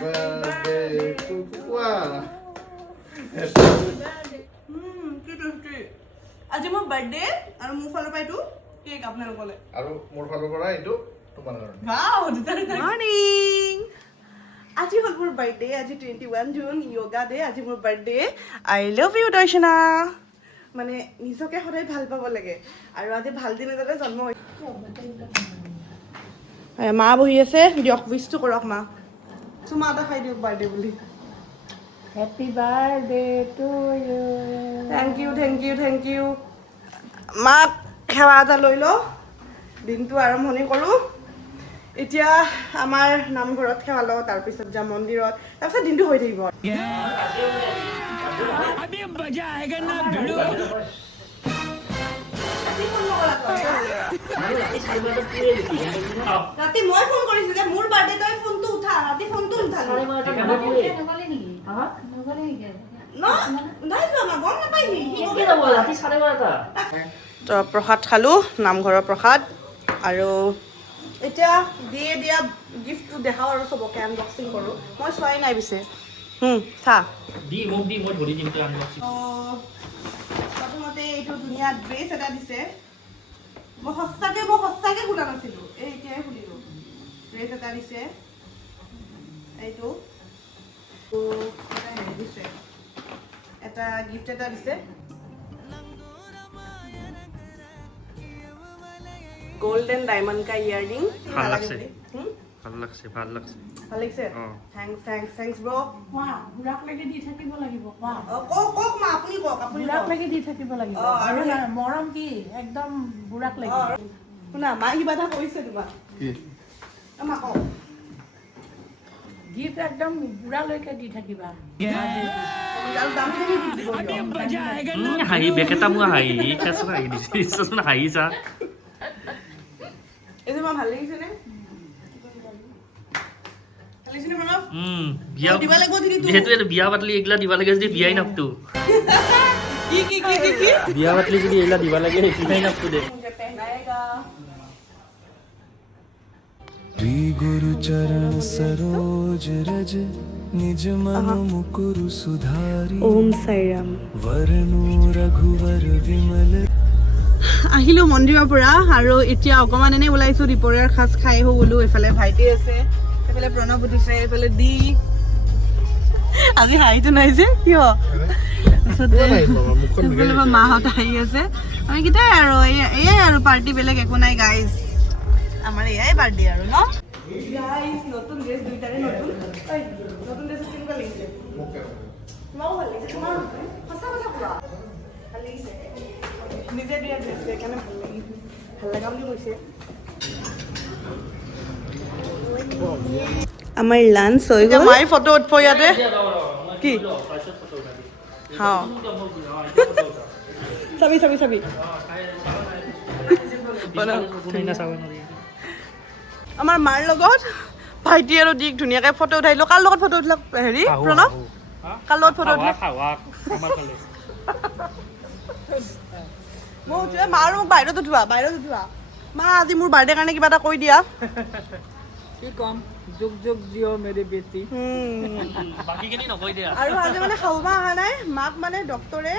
birthday to Kukua. আজি মোৰ birthday আৰু মোৰ ফালৰ পৰা এইটো কেক আপোনালোকলে আৰু মোৰ ফালৰ পৰা এইটো তোমাৰ কাৰণে ওয়াও মৰ্নিং আজি হ'ল মোৰ বাৰ্থডে আজি 21 জুন য়োগা ডে আজি মোৰ birthday I love you Darshana মানে নিজকে সদায় ভাল পাব লাগে আৰু আজি ভাল দিন এটাতে জন্ম হৈছে মা বহি আছে দিয়ক উইচটো কৰক মা চুমা এটা খাই দিয়ক বাৰ্থডে বুলি Happy birthday to you. Thank you. মাক সেৱা এটা লৈ লওঁ দিনটো আৰম্ভণি কৰোঁ এতিয়া আমাৰ নামঘৰত সেৱা লওঁ তাৰপিছত যাম মন্দিৰত তাৰপিছত দিনটো হৈ থাকিব ৰাতি মই ফোন কৰিছোঁ যে মোৰ বাৰ্থডে তই ফোনটো উঠা ৰাতি ফোনটো উঠা প্ৰসাদ খালোঁ নামঘৰৰ প্ৰসাদ আৰু এতিয়া দিয়ে দিয়া গিফ্টটো দেখাওঁ আৰু চবকে আনবক্সিং কৰোঁ মই চোৱাই নাই পিছে চা প্ৰথমতে এইটো ধুনীয়া ড্ৰেছ এটা দিছে মই সঁচাকৈ খোলা নাছিলোঁ এই এতিয়াই খুলিলোঁ ড্ৰেছ এটা দিছে এইটো হেৰি দিছে এটা গিফট এটা দিছে গোল্ডেন ডায়মন্ড কা ইয়াৰিং ভাল লাগছে ভাল লাগছে ভাল লাগিছে থ্যাঙ্কস ব্ৰো বুঢ়াক লাগি দি থাকিব লাগিব কক মা আপুনি কক বুঢ়াক লাগি দি থাকিব লাগিব আৰু মৰম কি একদম বুঢ়াক লাগি শুনা মা কিবা এটা কৈছে তোমাক কি মা কক গিফ্ট একদম বুঢ়ালৈকে দি থাকিবা হাঁহি বেকেটা মোৰ হাঁহি চাচোন হাঁহি দিছে চাচোন হাঁহি চা এইটো মা ভাল লাগিছে নে বিয়া পাতলি এইগিলা দিবা লাগে যদি বিয়াই নাপতো কি বিয়া পাতলি যদি এইগিলা দিবা লাগে বিয়াই নাপতো দে श्री गुरु चरण सरोज रज निज मन मुकुरु सुधारी ओम साईराम वरनु रघुवर विमल আহিলোঁ মন্দিৰৰ পৰা আৰু এতিয়া অকণমান এনেই ওলাইছোঁ দুপৰীয়াৰ সাজ খাই আহোঁ বোলো এইফালে ভাইটি আছে এইফালে প্ৰণৱ উঠিছে এইফালে দি আজি হাঁহিটো নাই যে কিয় এইফালে মাহঁত আহি আছে আমি কেইটাই আৰু এয়াই আৰু পাৰ্টি বেলেগ একো নাই গাইজ আমাৰ এয়াই বাৰ্থডে আৰু ন গাইজ নতুন ড্ৰেছ দুইটাৰে নতুন ড্ৰেছ কেনেকুৱা লাগিছে তোমাৰো ভাল লাগিছে তোমাৰ সঁচা কথা কোৱা ভাল লাগিছে নিজে দিয়া ড্ৰেছ সেইকাৰণে ভাল লগা বুলি কৈছে আমাৰ লাঞ্চ হৈ গ'ল মাই ফটো উঠব ইয়াতে কি হ্যাঁ চাবি আমাৰ মাৰ লগত ভাইটি আৰু দিক ধুনীয়াকৈ ফটো উঠাইলোঁ কাৰ লগত ফটো উঠিলা হেৰি প্ৰণৱ কাৰ লগত ফটো উঠিলা মই উঠোৱে মা আৰু মোক বাহিৰত উঠোৱা মা আজি মোৰ বাৰ্থডে কাৰণে কিবা এটা কৈ দিয়া কি কম যুগ যুগ জিঅ' মেৰি বেটি আৰু আজি মানে খাব অহা নাই মাক মানে ডক্তৰে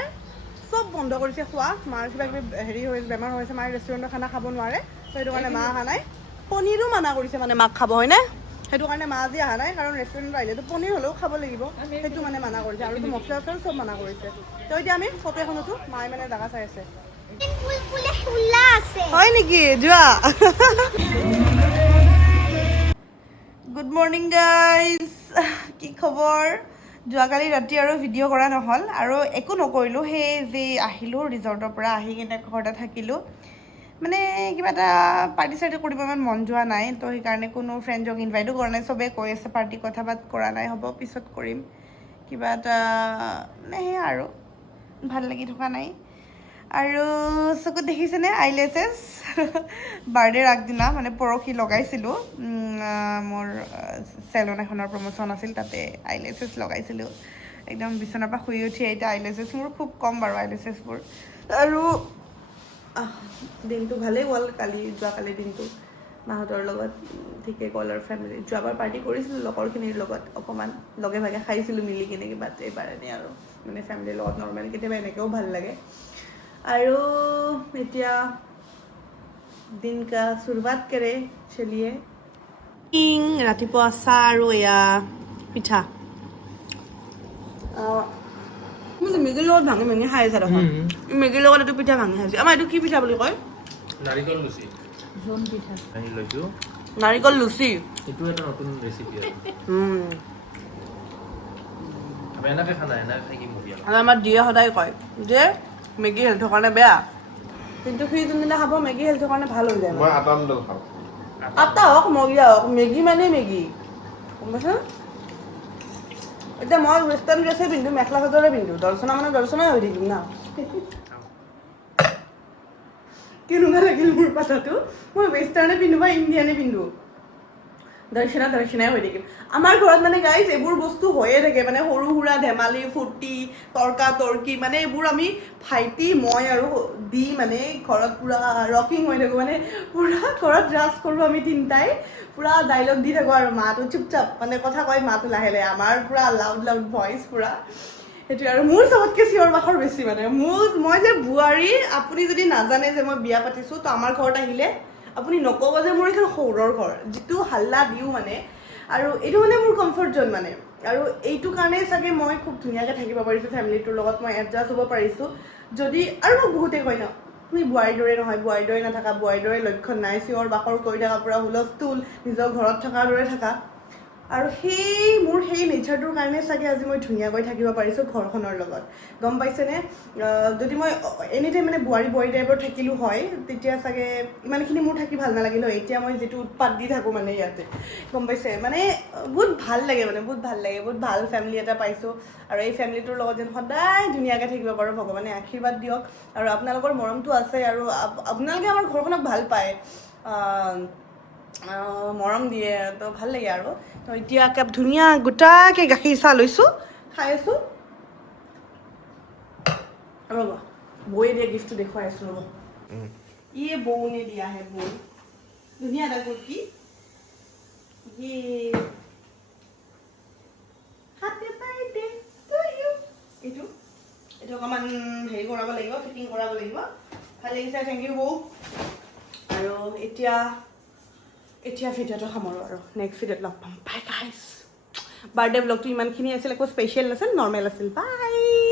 চব বন্ধ কৰিছে খোৱা মাৰ কিবা কিবি হেৰি হৈ বেমাৰ হৈছে মায়ে ৰেষ্টুৰেণ্টৰ খানা খাব নোৱাৰে সেইটো কাৰণে মা অহা নাই পনীৰো মানা কৰিছে মানে মাক খাব হয়নে সেইটো কাৰণে মা আজি অহা নাই কাৰণ ৰেষ্টুৰেণ্টত আহিলেতো পনীৰ হ'লেও খাব লাগিব সেইটো মানে মানা কৰিছে আৰু মছলা চব মানা কৰিছে তো এতিয়া আমি ফটো এখন উঠো মায়ে মানে জাগা চাই আছে হয় নেকি যোৱা গুড মৰ্ণিং গাইজ কি খবৰ যোৱাকালি ৰাতি আৰু ভিডিঅ' কৰা নহ'ল আৰু একো নকৰিলোঁ সেই যে আহিলোঁ ৰিজৰ্টৰ পৰা আহি কিনে ঘৰতে থাকিলোঁ মানে কিবা এটা পাৰ্টি চাৰ্টি কৰিব ইমান মন যোৱা নাই তো সেইকাৰণে কোনো ফ্ৰেণ্ডক ইনভাইটো কৰা নাই চবেই কৈ আছে পাৰ্টি কথা বাত কৰা নাই হ'ব পিছত কৰিম কিবা এটা মানে সেয়া আৰু ভাল লাগি থকা নাই আৰু চকুত দেখিছেনে আইলেছেছ বাৰ্থডেৰ আগদিনা মানে পৰহি লগাইছিলোঁ মোৰ চেলুন এখনৰ প্ৰমোশ্যন আছিল তাতে আইলেছেছ লগাইছিলোঁ একদম বিচনাৰ পৰা শুই উঠি এতিয়া আইলেছেছ মোৰ খুব কম বাৰু আইলেছেছবোৰ আৰু দিনটো ভালেই গ'ল যোৱাকালিৰ দিনটো মাহঁতৰ লগত ঠিকে গ'ল আৰু ফেমিলি যোৱাবাৰ পাৰ্টি কৰিছিলোঁ লগৰখিনিৰ লগত অকণমান লগে ভাগে খাইছিলোঁ মিলি কিনে কিবা এইবাৰ এনেই আৰু মানে ফেমিলিৰ লগত নৰ্মেল কেতিয়াবা এনেকৈও ভাল লাগে আৰু এতিয়া দিন কা শুৰুৱাত কৰে চলিয়ে ৰাতিপুৱা চাহ আৰু এয়া পিঠা মেগীৰ লগত ভাঙি ভাঙি খাই আছে দেখোন মেগীৰ লগত এইটো পিঠা ভাঙি খাইছে আমাৰ এইটো কি পিঠা বুলি কয় নাৰিকল লুচি জোন পিঠা আহি লৈছোঁ নাৰিকল লুচি এইটো এটা নতুন ৰেচিপি আৰু আমি এনেকৈ খানা এনেকৈ খাই কি মজা আৰু আমাৰ দিয়ে সদায় কয় যে মেগী হেল্থৰ কাৰণে বেয়া কিন্তু সি যোনদিনা খাব মেগী হেল্থৰ কাৰণে ভাল হৈ যায় মই আটা নুডল খাওঁ আটা হওক ময়দা হওক মেগী মানে মেগী গম পাইছা এতিয়া মই ৱেষ্টাৰ্ণ ড্ৰেছে পিন্ধো মেখেলা চাদৰে পিন্ধো দৰ্শনা মানে দৰ্শনাই হৈ থাকিম না কেনেকুৱা লাগিল মোৰ কথাটো মই ৱেষ্টাৰ্ণে পিন্ধো বা ইণ্ডিয়ানে পিন্ধো দৰ্শনাই হৈ থাকিম আমাৰ ঘৰত মানে গাইজ এইবোৰ বস্তু হৈয়ে থাকে মানে সৰু সুৰা ধেমালি ফূৰ্তি তৰ্কা তৰ্কি মানে এইবোৰ আমি ভাইটি মই আৰু দি মানে ঘৰত পূৰা ৰকিং হৈ থাকোঁ মানে পূৰা ঘৰত ৰাজ কৰোঁ আমি তিনিটাই পূৰা ডাইলগ দি থাকোঁ আৰু মাটো চুপচাপ মানে কথা কয় মাটো লাহে লাহে আমাৰ পূৰা লাউড ভইচ পূৰা সেইটোৱে আৰু মোৰ চবতকৈ চিঞৰ বাখৰ বেছি মানে মই যে বোৱাৰী আপুনি যদি নাজানে যে মই বিয়া পাতিছোঁ তো আমাৰ ঘৰত আহিলে আপুনি নক'ব যে মোৰ এখন সৌৰৰ ঘৰ যিটো হাল্লা দিওঁ মানে আৰু এইটো মানে মোৰ কমফৰ্ট জ'ন মানে আৰু এইটো কাৰণেই চাগে মই খুব ধুনীয়াকৈ থাকিব পাৰিছোঁ ফেমিলিটোৰ লগত মই এডজাষ্ট হ'ব পাৰিছোঁ যদি আৰু মোক বহুতে কয় ন তুমি বোৱাৰীৰ দৰে নহয় বোৱাৰীৰ দৰে নাথাকা বোৱাৰীৰ দৰে লক্ষণ নাই চিঞৰ বাখৰ কৰি থকা পূৰা হুলস্থুল নিজৰ ঘৰত থকাৰ দৰে থাকা আৰু মোৰ সেই নেচাৰটোৰ কাৰণে চাগে আজি মই ধুনীয়াকৈ থাকিব পাৰিছোঁ ঘৰখনৰ লগত গম পাইছেনে যদি মই এনি টাইম মানে বোৱাৰী টাইপৰ থাকিলোঁ হয় তেতিয়া চাগে ইমানখিনি মোৰ থাকি ভাল নালাগিল হয় এতিয়া মই যিটো উৎপাত দি থাকোঁ মানে ইয়াতে গম পাইছে মানে বহুত ভাল লাগে বহুত ভাল ফেমিলি এটা পাইছোঁ আৰু এই ফেমিলিটোৰ লগত যেন সদায় ধুনীয়াকৈ থাকিব পাৰোঁ ভগৱানে আশীৰ্বাদ দিয়ক আৰু আপোনালোকৰ মৰমটো আছে আৰু আপোনালোকে আমাৰ ঘৰখনক ভাল পায় মৰম দিয়ে তো ভাল লাগে আৰু তো এতিয়া একে ধুনীয়া গোটাকৈ গাখীৰ চাহ লৈছোঁ খাই আছোঁ ৰ'ব বৌয়ে দিয়া গিফ্টটো দেখুৱাই আছোঁ ৰ'ব ये बहू ने दिया है बहू दुनिया का कुर्ती ये हैप्पी बर्थडे टू यू এইটো অকণমান হেৰি কৰাব লাগিব ফিটিং কৰাব লাগিব ভাল লাগিছে থেংক ইউ বৌ আৰু এতিয়া ভিডিঅ'টো সামৰোঁ আৰু নেক্সট ভিডিঅ'ত লগ পাম বাই গাইজ বাৰ্থডে ব্লগটো ইমানখিনি আছিল একো স্পেচিয়েল নাছিল নৰ্মেল আছিল বাই